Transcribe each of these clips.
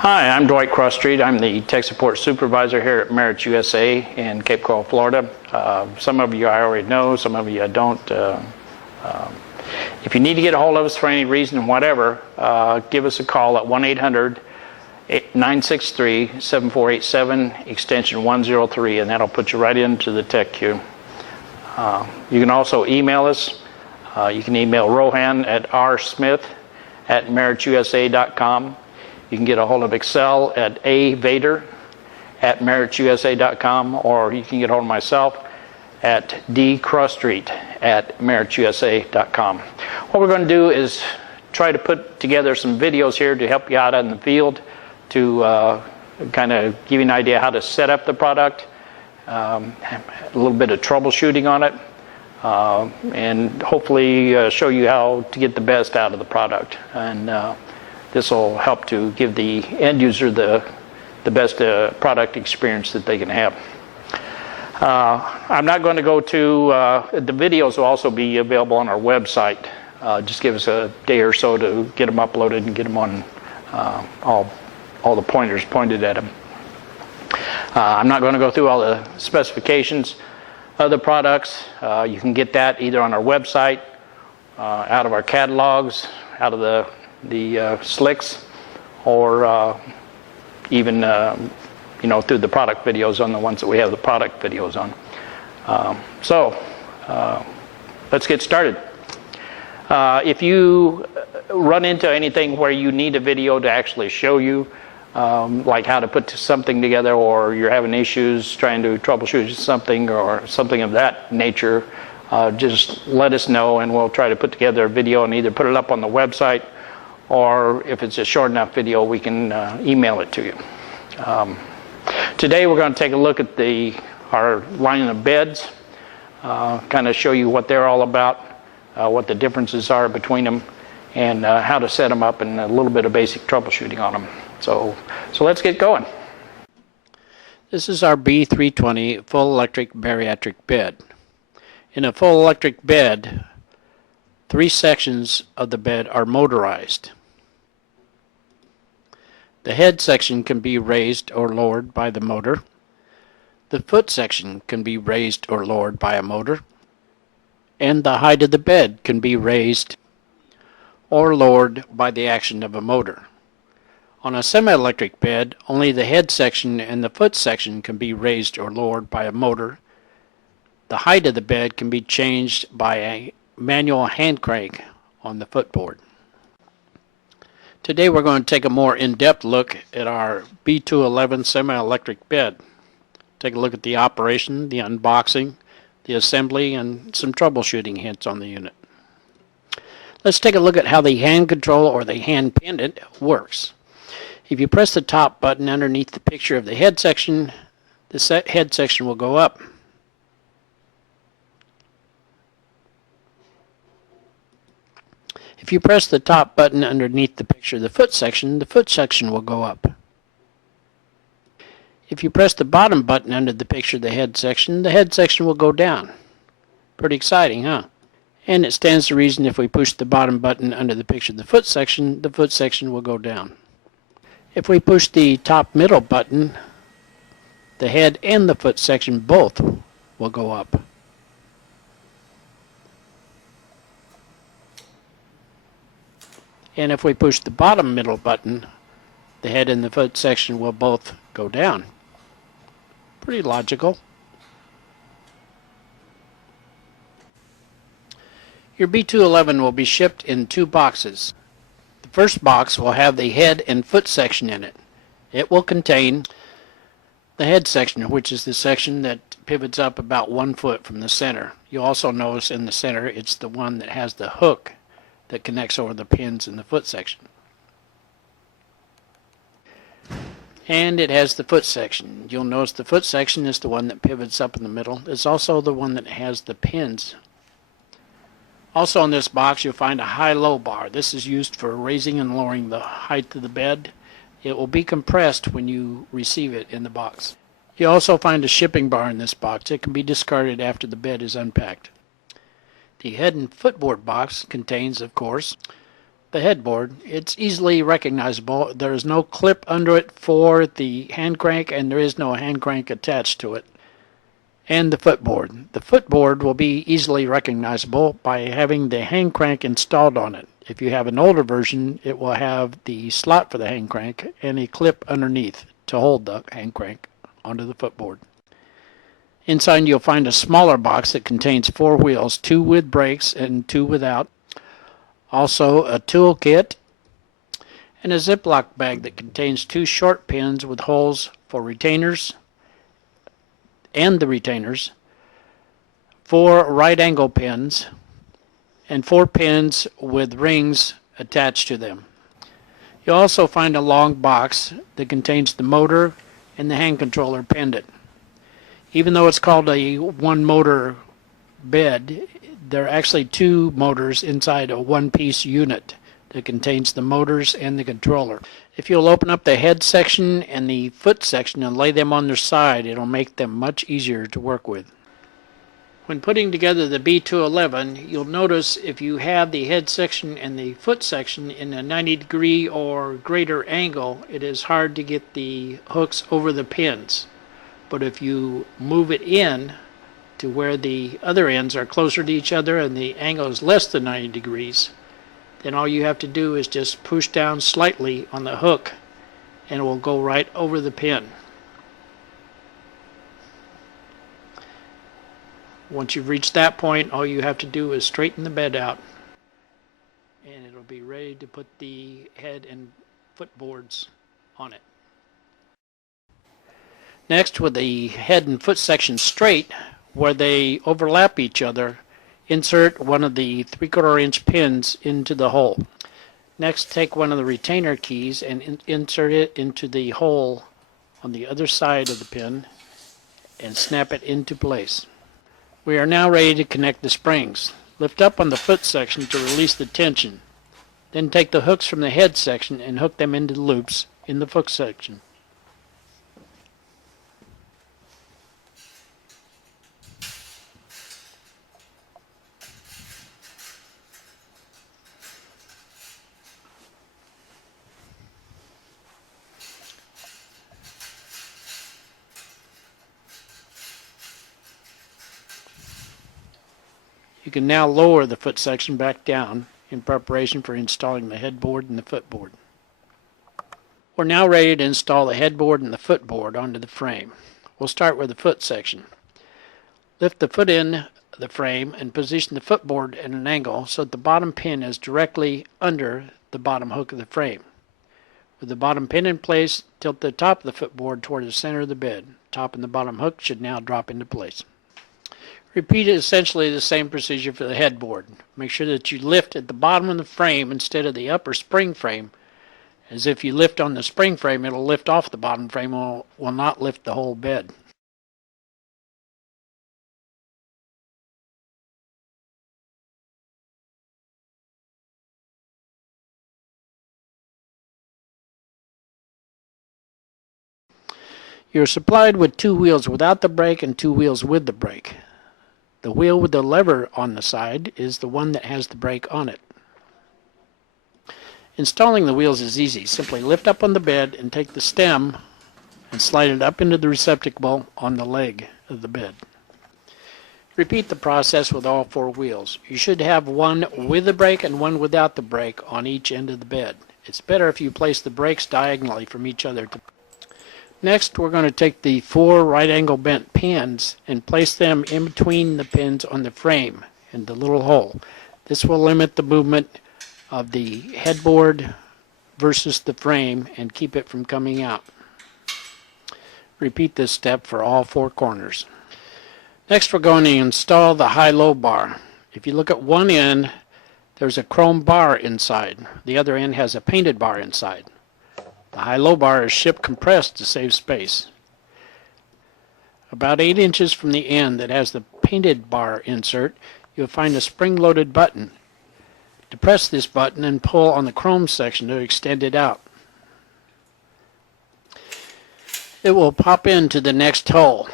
Hi, I'm Dwight Crosstreet. I'm the Tech Support Supervisor here at Merit USA in Cape Coral, Florida. Some of you I already know, some of you I don't. If you need to get a hold of us for any reason, whatever, give us a call at 1-800-963-7487, extension 103, and that'll put you right into the tech queue. You can also email us. You can email Rohan at rsmith@meritusa.com. You can get a hold of Excel at avader@meritusa.com, or you can get a hold of myself at dcrosstreet@meritusa.com. What we're going to do is try to put together some videos here to help you out in the field, to kind of give you an idea how to set up the product, a little bit of troubleshooting on it, and hopefully show you how to get the best out of the product. And this will help to give the end user the best product experience that they can have. I'm not going to go to, the videos will also be available on our website. Just give us a day or so to get them uploaded and get them on all the pointers pointed at them. I'm not going to go through all the specifications of the products. You can get that either on our website, out of our catalogs, out of the slicks, or even through the product videos on the ones that we have the product videos on. So let's get started. If you run into anything where you need a video to actually show you like how to put something together, or you're having issues trying to troubleshoot something or something of that nature, just let us know and we'll try to put together a video and either put it up on the website, or if it's a short enough video, we can email it to you. Today we're going to take a look at our line of beds, kind of show you what they're all about, what the differences are between them, and how to set them up, and a little bit of basic troubleshooting on them. So let's get going. This is our B320 full electric bariatric bed. In a full electric bed, 3 sections of the bed are motorized. The head section can be raised or lowered by the motor. The foot section can be raised or lowered by a motor. And the height of the bed can be raised or lowered by the action of a motor. On a semi-electric bed, only the head section and the foot section can be raised or lowered by a motor. The height of the bed can be changed by a manual hand crank on the footboard. Today we're going to take a more in-depth look at our B211 semi-electric bed. Take a look at the operation, the unboxing, the assembly, and some troubleshooting hints on the unit. Let's take a look at how the hand control, or the hand pendant, works. If you press the top button underneath the picture of the head section, the head section will go up. If you press the top button underneath the picture of the foot section will go up. If you press the bottom button under the picture of the head section will go down. Pretty exciting, huh? And it stands to reason if we push the bottom button under the picture of the foot section will go down. If we push the top middle button, the head and the foot section both will go up. And if we push the bottom middle button, the head and the foot section will both go down. Pretty logical. Your B211 will be shipped in 2 boxes. The first box will have the head and foot section in it. It will contain the head section, which is the section that pivots up about 1 foot from the center. You'll also notice in the center it's the one that has the hook that connects over the pins in the foot section. And it has the foot section. You'll notice the foot section is the one that pivots up in the middle. It's also the one that has the pins. Also in this box you'll find a high-low bar. This is used for raising and lowering the height of the bed. It will be compressed when you receive it in the box. You'll also find a shipping bar in this box. It can be discarded after the bed is unpacked. The head and footboard box contains, of course, The headboard, it's easily recognizable. There is no clip under it for the hand crank, and there is no hand crank attached to it. And the footboard. The footboard will be easily recognizable by having the hand crank installed on it. If you have an older version, it will have the slot for the hand crank and a clip underneath to hold the hand crank onto the footboard. Inside you'll find a smaller box that contains 4 wheels, 2 with brakes and 2 without. Also a tool kit and a Ziploc bag that contains 2 short pins with holes for retainers and the retainers, 4 right angle pins, and 4 pins with rings attached to them. You'll also find a long box that contains the motor and the hand controller pendant. Even though it's called a one motor bed, there are actually 2 motors inside a one-piece unit that contains the motors and the controller. If you'll open up the head section and the foot section and lay them on their side, it'll make them much easier to work with. When putting together the B211, you'll notice if you have the head section and the foot section in a 90-degree or greater angle, it is hard to get the hooks over the pins. But if you move it in to where the other ends are closer to each other and the angle is less than 90 degrees, then all you have to do is just push down slightly on the hook and it will go right over the pin. Once you've reached that point, all you have to do is straighten the bed out and it'll be ready to put the head and foot boards on it. Next, with the head and foot section straight, where they overlap each other, insert one of the 3/4 inch pins into the hole. Next, take one of the retainer keys and insert it into the hole on the other side of the pin and snap it into place. We are now ready to connect the springs. Lift up on the foot section to release the tension. Then take the hooks from the head section and hook them into the loops in the foot section. You can now lower the foot section back down in preparation for installing the headboard and the footboard. We're now ready to install the headboard and the footboard onto the frame. We'll start with the foot section. Lift the foot in the frame and position the footboard at an angle so that the bottom pin is directly under the bottom hook of the frame. With the bottom pin in place, tilt the top of the footboard toward the center of the bed. Top and the bottom hook should now drop into place. Repeat essentially the same procedure for the headboard. Make sure that you lift at the bottom of the frame instead of the upper spring frame, as if you lift on the spring frame, it'll lift off the bottom frame, will not lift the whole bed. You're supplied with 2 wheels without the brake and 2 wheels with the brake. The wheel with the lever on the side is the one that has the brake on it. Installing the wheels is easy. Simply lift up on the bed and take the stem and slide it up into the receptacle on the leg of the bed. Repeat the process with all 4 wheels. You should have one with the brake and one without the brake on each end of the bed. It's better if you place the brakes diagonally from each other. Next, we're going to take the 4 right angle bent pins and place them in between the pins on the frame in the little hole. This will limit the movement of the headboard versus the frame and keep it from coming out. Repeat this step for all 4 corners. Next, we're going to install the high-low bar. If you look at one end, there's a chrome bar inside. The other end has a painted bar inside. The high-low bar is shipped compressed to save space. About 8 inches from the end that has the painted bar insert, you'll find a spring-loaded button. Depress this button and pull on the chrome section to extend it out. It will pop into the next hole.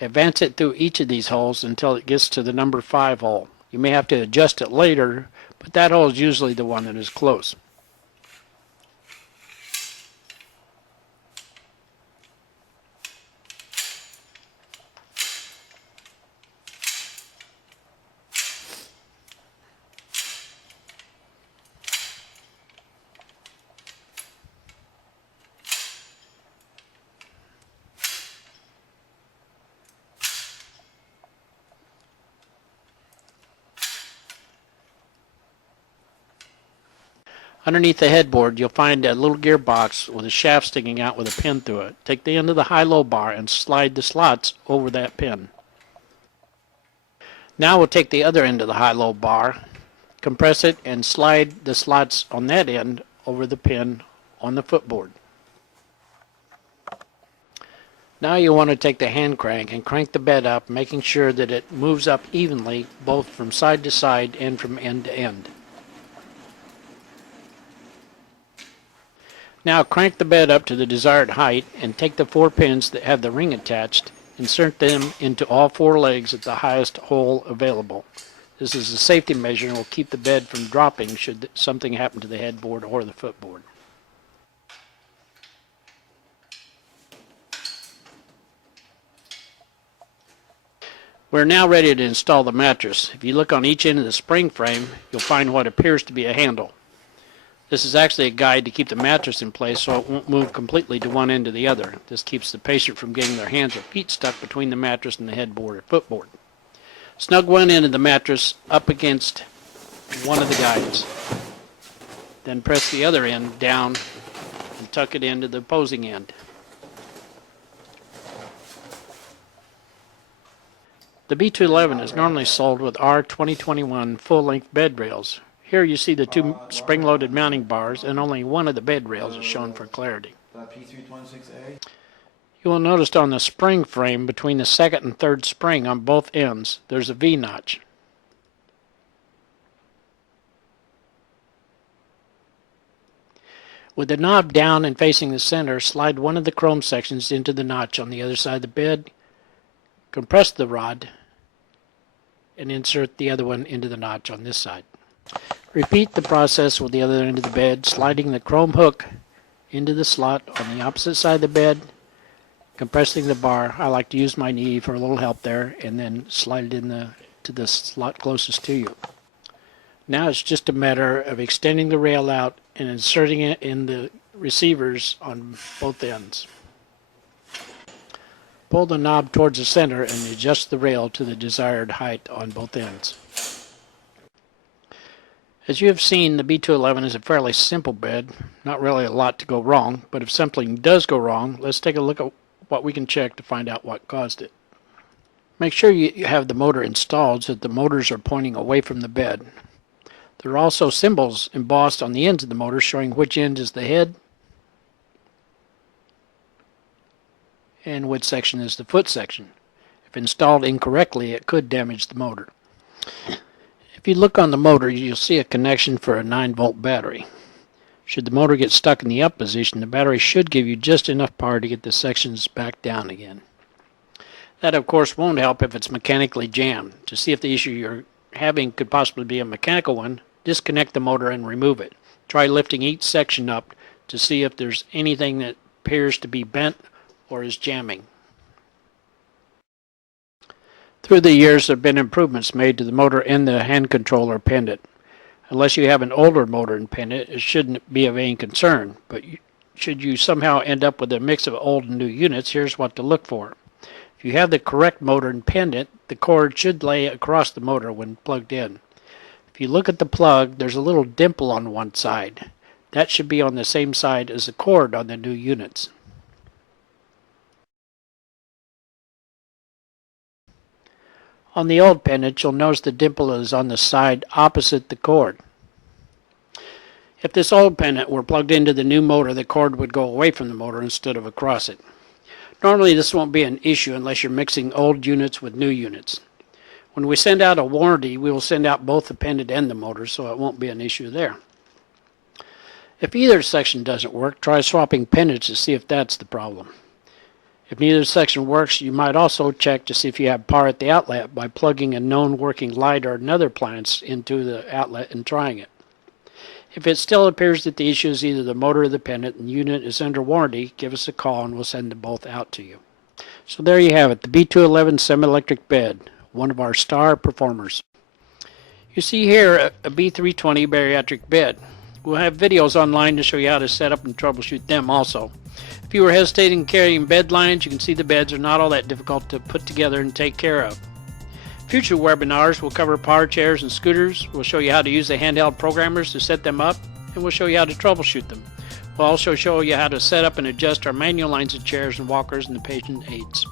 Advance it through each of these holes until it gets to the number 5 hole. You may have to adjust it later but that hole is usually the one that is close. Underneath the headboard, you'll find a little gearbox with a shaft sticking out with a pin through it. Take the end of the high-low bar and slide the slots over that pin. Now we'll take the other end of the high-low bar, compress it, and slide the slots on that end over the pin on the footboard. Now you want to take the hand crank and crank the bed up, making sure that it moves up evenly both from side to side and from end to end. Now crank the bed up to the desired height and take the 4 pins that have the ring attached, insert them into all 4 legs at the highest hole available. This is a safety measure and will keep the bed from dropping should something happen to the headboard or the footboard. We're now ready to install the mattress. If you look on each end of the spring frame, you'll find what appears to be a handle. This is actually a guide to keep the mattress in place so it won't move completely to one end or the other. This keeps the patient from getting their hands or feet stuck between the mattress and the headboard or footboard. Snug one end of the mattress up against one of the guides. Then press the other end down and tuck it into the opposing end. The B211 is normally sold with our 2021 full-length bed rails. Here you see the 2 spring-loaded mounting bars, and only one of the bed rails is shown for clarity. P326A. You will notice on the spring frame between the second and third spring on both ends, there's a V-notch. With the knob down and facing the center, slide one of the chrome sections into the notch on the other side of the bed, compress the rod, and insert the other one into the notch on this side. Repeat the process with the other end of the bed, sliding the chrome hook into the slot on the opposite side of the bed, compressing the bar. I like to use my knee for a little help there, and then slide it to the slot closest to you. Now it's just a matter of extending the rail out and inserting it in the receivers on both ends. Pull the knob towards the center and adjust the rail to the desired height on both ends. As you have seen, the B211 is a fairly simple bed, not really a lot to go wrong, but if something does go wrong, let's take a look at what we can check to find out what caused it. Make sure you have the motor installed so that the motors are pointing away from the bed. There are also symbols embossed on the ends of the motor showing which end is the head and which section is the foot section. If installed incorrectly, it could damage the motor. If you look on the motor, you'll see a connection for a 9-volt battery. Should the motor get stuck in the up position, the battery should give you just enough power to get the sections back down again. That, of course, won't help if it's mechanically jammed. To see if the issue you're having could possibly be a mechanical one, disconnect the motor and remove it. Try lifting each section up to see if there's anything that appears to be bent or is jamming. Through the years, there have been improvements made to the motor and the hand controller pendant. Unless you have an older motor and pendant, it shouldn't be of any concern, but should you somehow end up with a mix of old and new units, here's what to look for. If you have the correct motor and pendant, the cord should lay across the motor when plugged in. If you look at the plug, there's a little dimple on one side. That should be on the same side as the cord on the new units. On the old pendant, you'll notice the dimple is on the side opposite the cord. If this old pendant were plugged into the new motor, the cord would go away from the motor instead of across it. Normally this won't be an issue unless you're mixing old units with new units. When we send out a warranty, we will send out both the pendant and the motor, so it won't be an issue there. If either section doesn't work, try swapping pendants to see if that's the problem. If neither section works, you might also check to see if you have power at the outlet by plugging a known working light or another appliance into the outlet and trying it. If it still appears that the issue is either the motor or the pendant and the unit is under warranty, give us a call and we'll send them both out to you. So there you have it, the B211 semi-electric bed, one of our star performers. You see here a B320 bariatric bed. We'll have videos online to show you how to set up and troubleshoot them also. If you were hesitating carrying bed lines, you can see the beds are not all that difficult to put together and take care of. Future webinars will cover power chairs and scooters. We'll show you how to use the handheld programmers to set them up, and we'll show you how to troubleshoot them. We'll also show you how to set up and adjust our manual lines of chairs and walkers and the patient aids.